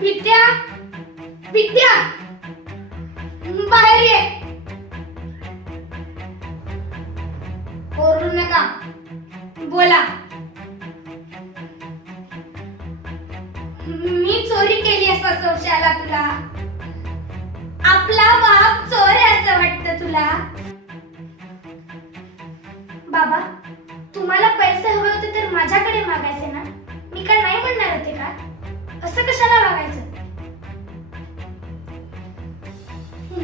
विद्या, विद्या, बाहेर ये. ओरडू नका, बोला. मी चोरी केली असा संशय आला तुला? आपला बाप चोर आहे असं वाटतं तुला? बाबा, तुम्हाला पैसे हवे होते तर माझ्याकडे मागायचे ना. मी काय नाही म्हणणार होते का? असं कशाला वागायचं?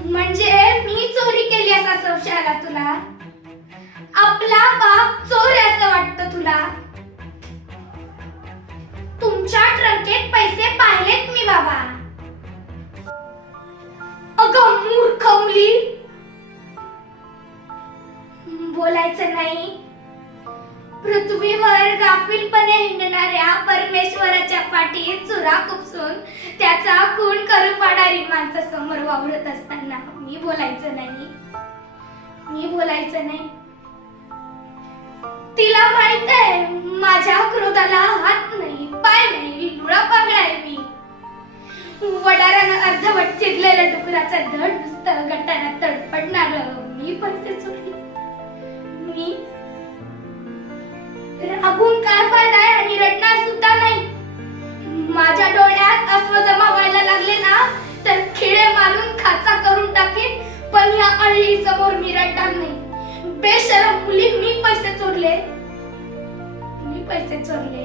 म्हणजे मी चोरी केली असा संशय आला तुला? आपला बाप चोर आहे असं वाटतं तुला? तुमच्या ट्रंकेत पैसे पाहिलेत मी बाबा. अगं मूर्ख मुली, बोलायचं नाही. पृथ्वीवर गाफीलपणे हिंडणाऱ्या परमेश्वराच्या पाठी चुरा खुपसून त्याचा खून करू पाडणारी माणसं समोर वावरत असताना मी बोलायचं नाही. मी बोलायचं नाही. तिला माहित आहे माझ्या क्रोधाला हात नाही, पाय नाही, लुळा पागळा आहे मी. वडारानं अर्धवट चिरलेलं डुकराचं धड नुसतं गटारात तडफडणार मी पैसे चोरले. मी रागून काय फायदा आहे आणि रडणार सुद्धा नाही. माझ्या डोळ्यात अश्रू जमा व्हायला लागले ना तर खिळे मारून खाचा करून टाकेन, पण या अळी समोर मी रडणार नाही. बेशरम मुली, मी पैसे चोरले. मी पैसे चोरले.